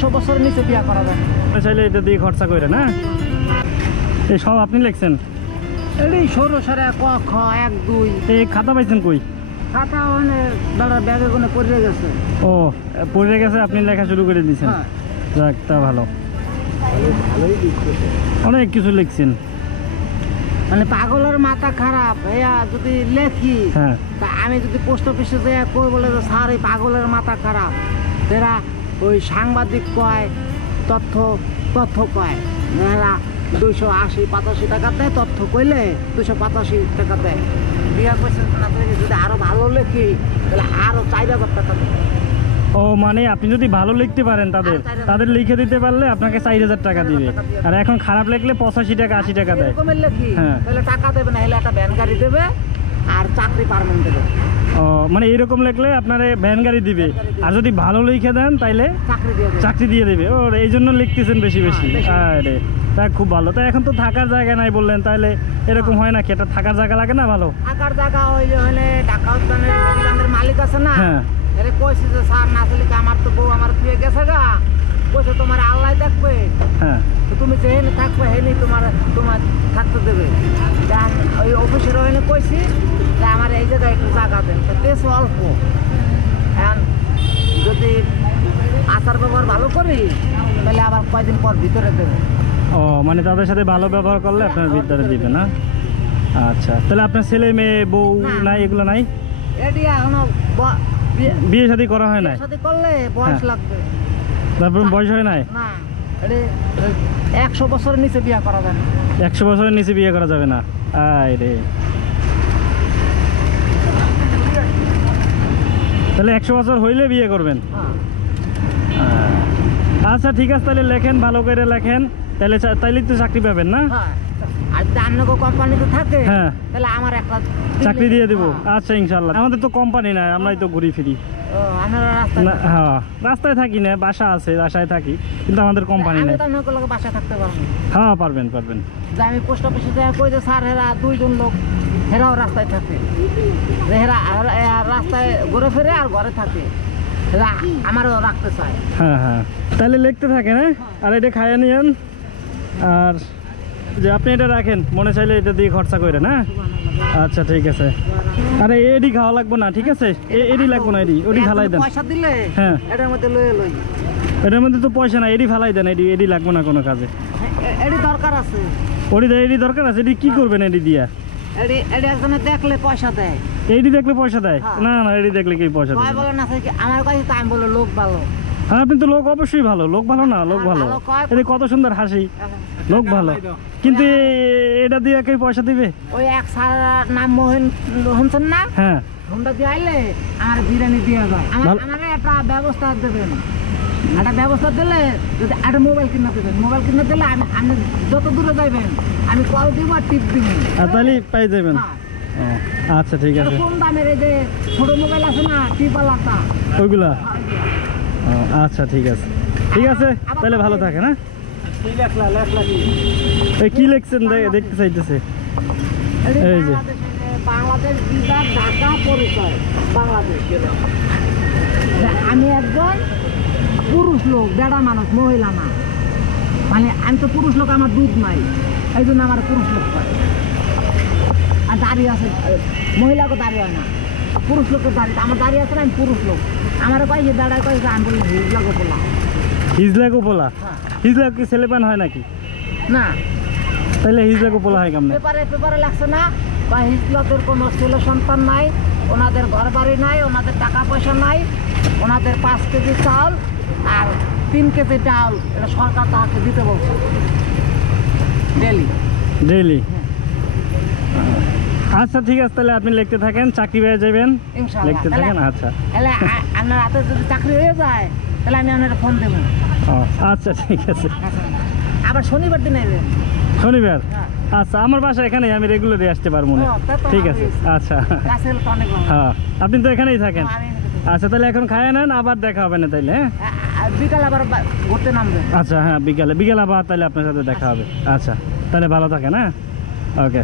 100 বছরের নিচে বিয়ে করা যায় চাইলে এটা দিয়ে খরচা করে না এই সব আপনি লিখছেন এই সরু সরে ক খ 1 2 এই খাতা পাইছেন কই খাতা ওখানে দাদা ব্যাগে কোনে পড়ে গেছে ও পড়ে গেছে আপনি লেখা শুরু করে দিয়েছেন হ্যাঁ যাক তা ভালো ভালোই দিচ্ছে অনেক কিছু লিখছেন মানে পাগলের মাথা খারাপ ভাইয়া যদি লেখি হ্যাঁ তা আমি যদি পোস্ট অফিসে যাই কই বলে যে স্যার এই পাগলের মাথা খারাপ এরা ওই সাংবাদিক কয় তথ্য কয় এরা 280-85 টাকা দেয় তথ্য কইলে 285 টাকা দেয় বিয়া পয়সা না করে যদি আরো ভালো লেখি তাহলে আরো 4000 টাকা দেয় ও মানে আপনি যদি ভালো লিখতে পারেন তাদের লিখে দিতে পারলে আপনাকে 4000 টাকা দিবে আর এখন খারাপ লিখলে 85 টাকা 80 টাকা দেয় এরকমের লেখি হ্যাঁ তাহলে টাকা দেবে না হলে একটা ভ্যান গাড়ি দেবে আর চাকরি পারমেন্ট দেবে ও মানে এরকম লিখলে আপনারে ভ্যান গাড়ি দিবে আর যদি ভালো লিখে দেন তাইলে চাকরি দিয়ে দেবে ও এই জন্য লিখতেছেন বেশি বেশি আরে তা খুব ভালো তা এখন তো থাকার জায়গা নাই বললেন তাহলে এরকম হয় না কি এটা থাকার জায়গা লাগে না ভালো থাকার জায়গা ওই যে হলে ঢাকা উদ্যানের মালিক আছে না হ্যাঁ আরে কইছে যে স্যার না চলে আমার তো বউ আমার প্রিয় গেছে গা কইছে তোমার আল্লাহ দেখবে হ্যাঁ তো তুমি যেখানে থাকবে হেনি তোমার থাকতে দেবে ওই অফিসের ওখানে কইছি যে আমার এই জায়গায় একটু জায়গা দেন তো বেশ অল্প এখন যদি আচার ব্যবহার ভালো করি তাহলে আবার কয়দিন পর ভিতরে দেবে ও মানে তাদের সাথে ভালো ব্যবহার করলে আপনার ভিতরে দিবে না আচ্ছা তাহলে আপনার ছেলে মেয়ে বউ নাই এগুলো নাই এটি এখনো বিয়ে শাদী করা হয় না শাদী করলে বয়স লাগবে তারপর বয়স হয় নাই না এটি 100 বছরের নিচে বিয়ে করা যায় না 100 বছরের নিচে বিয়ে করা যাবে না আয় রে তাহলে 100 বছর হইলে বিয়ে করবেন আচ্ছা ঠিক আছে তাহলে লেখেন ভালো করে লেখেন তাইলে তো চাকরি পাবেন না আর আপনাকে কোম্পানিতে থাকে হ্যাঁ তাহলে আমার একটা চাকরি দিয়ে দেবো আচ্ছা ইনশাল্লাহ আমাদের তো কোম্পানি নাই আমরাই তো ঘুরি ফিরি হ্যাঁ রাস্তায় থাকি না বাসা আছে বাসায় থাকি কিন্তু আমাদের কোম্পানি নাই বাসায় থাকতে পারবো হ্যাঁ পারবেন যে আমি পোস্ট অফিসে যাই কই যে স্যার হেরা 2 জন লোক হেরাও রাস্তায় থাকে হেরা রাস্তায় ঘুরে ফিরে আর ঘরে থাকে আমারও রাখতে চায় হ্যাঁ হ্যাঁ তাহলে লিখতে থাকেন হ্যাঁ আর এটা খাইয়ে নিয়েন আর যে আপনি এটা রাখেন মনে চাইলে এটা দিয়ে খরচা করেন হ্যাঁ আচ্ছা ঠিক আছে আরে এডি খাওয়া লাগবে না ঠিক আছে এডি লাগবে না ওডি ফালাই দেন পয়সা দিলে হ্যাঁ এটার মধ্যে লই এটার মধ্যে তো পয়সা নাই এডি ফালাই দেন এডি লাগবে না কোনো কাজে এডি দরকার আছে এডি দরকার আছে এডি কি করবেন এডি দিয়া এডি একজনে দেখলে পয়সা দেয় এডি দেখলে পয়সা দেয় না না এডি দেখলে কি পয়সা দেয় বলে না আমার কাছে তো আমি বলে লোক ভালো হ্যাঁ আপনি তো লোক অবশ্যই ভালো লোক ভালো না লোক ভালো এটা কত সুন্দর হাসি লোক ভালো কিন্তু এটা দিয়ে কে পয়সা দিবে ওই এক স্যার নাম মোহন হোসেন না হ্যাঁ হোন্ডা দিয়ে আইলে আমার বিরিয়ানি দিয়ে যায় আমার একটা ব্যবস্থা দেবেন একটা ব্যবস্থা দিলে যদি একটা মোবাইল কিনে দেবেন মোবাইল কিনে দিলে আপনি যত দূরে যাইবেন আমি কল দিব আর টিপ দিব তাহলে পাই যাবেন আচ্ছা ঠিক আছে কোন দামের এই যে ছোট মোবাইল আছে না টিপালাটা ওইগুলা আচ্ছা ঠিক আছে তাহলে ভালো থাকে না কি লিখছেন দেখতে চাইতেছে এই যে বাংলাদেশ বিভাগ ঢাকা পরিচয় বাংলাদেশ আমি একজন পুরুষ লোক বেড়া মানুষ মহিলা না মানে আমি তো পুরুষ লোক আমার দুধ নাই এই জন্য আমার পুরুষ লোক করে আর দাঁড়িয়ে আছে মহিলাকে দাঁড়িয়ে হয় না পুরুষ লোকের দাঁড়িয়ে আমার দাঁড়িয়ে আছে না আমি পুরুষ লোক আমার কয়েছে বেড়ায় কয়েছে আমি বলি হিজলাগো পোলা হিজলাগো কি ছেলেপান হয় নাকি না তাহলে হিজলাগো পোলা হয় কেমন পেপারে লাগছে না বা হিজলাদের কোনো ছেলে সন্তান নাই ওনাদের ঘর বাড়ি নাই ওনাদের টাকা পয়সা নাই ওনাদের 5 কেজি চাউল আর 3 কেজি ডাল এটা সরকার তাকে দিতে বলছে ডেইলি আচ্ছা ঠিক আছে তাহলে আপনি লিখতে থাকেন চাকরি পেয়ে যাবেন লিখতে থাকেন আচ্ছা তাহলে আপনার হাতে যদি চাকরি হয়ে যায় তাহলে আমি আপনার ফোন দেবো আচ্ছা ঠিক আছে আবার শনিবার দিন আসবেন শনিবার আচ্ছা আমার বাসা এখানে আমি রেগুলারই আসতে পারবো না ঠিক আছে আচ্ছা হ্যাঁ আপনি তো এখানেই থাকেন আচ্ছা তাহলে এখন খাইয়ে নেন আবার দেখা হবে না তাইলে বিকাল আবার ঘুরতে নামবেন আচ্ছা হ্যাঁ বিকাল আবার তাহলে আপনার সাথে দেখা হবে আচ্ছা তাহলে ভালো থাকেন হ্যাঁ ওকে